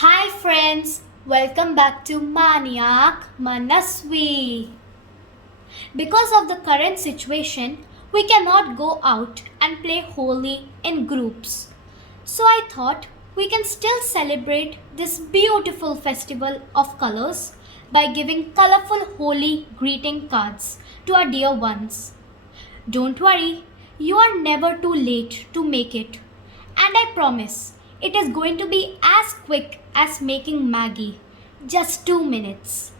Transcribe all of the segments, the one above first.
Hi friends, welcome back to Maniac, Manasvi. Because of the current situation, we cannot go out and play Holi in groups. So I thought we can still celebrate this beautiful festival of colors by giving colorful Holi greeting cards to our dear ones. Don't worry, you are never too late to make it. And I promise, it is going to be as quick as making Maggi. Just 2 minutes.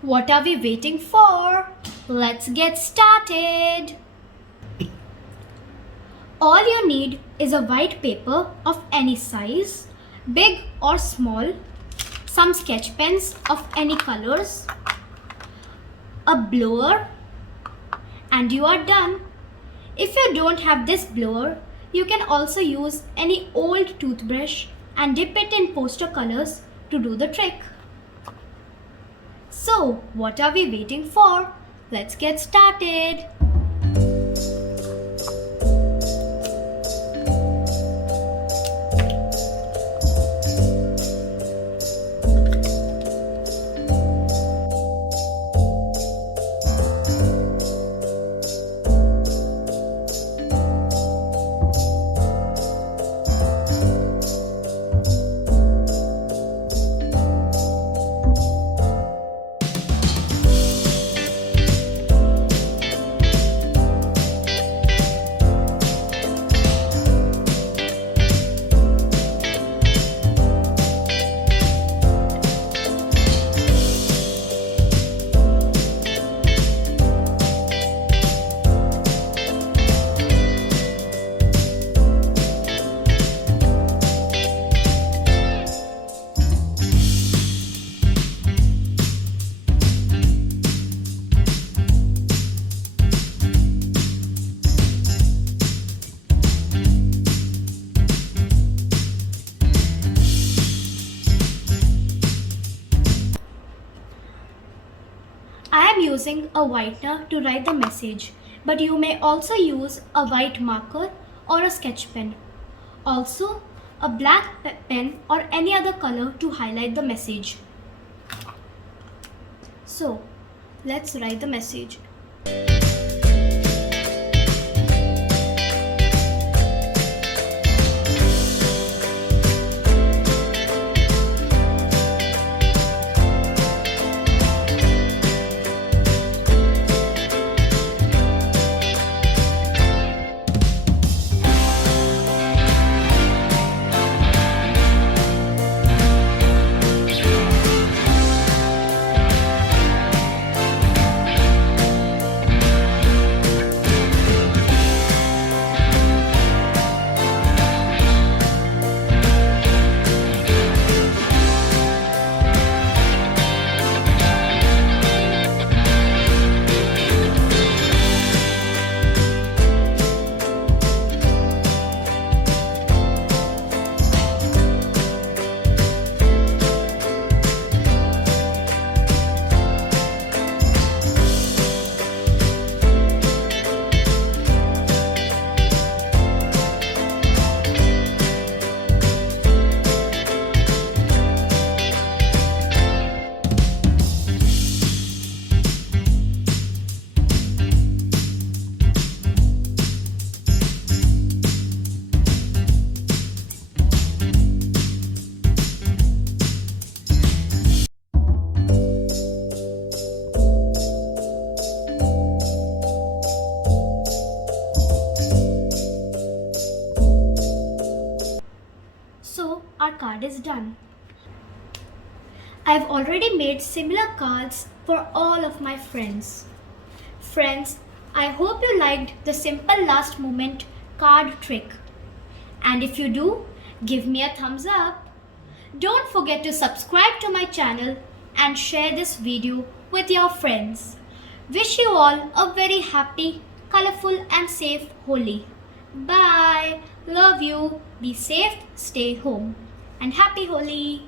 What are we waiting for? Let's get started. All you need is a white paper of any size, big or small, some sketch pens of any colors, a blower, and you are done. If you don't have this blower, you can also use any old toothbrush and dip it in poster colors to do the trick. So, what are we waiting for? Let's get started. I am using a whitener to write the message, but you may also use a white marker or a sketch pen. Also, a black pen or any other color to highlight the message. So, let's write the message. So, our card is done. I've already made similar cards for all of my friends. Friends, I hope you liked the simple last moment card trick. And if you do, give me a thumbs up. Don't forget to subscribe to my channel and share this video with your friends. Wish you all a very happy, colorful and safe Holi. Bye. Love you. Be safe. Stay home. And happy Holi.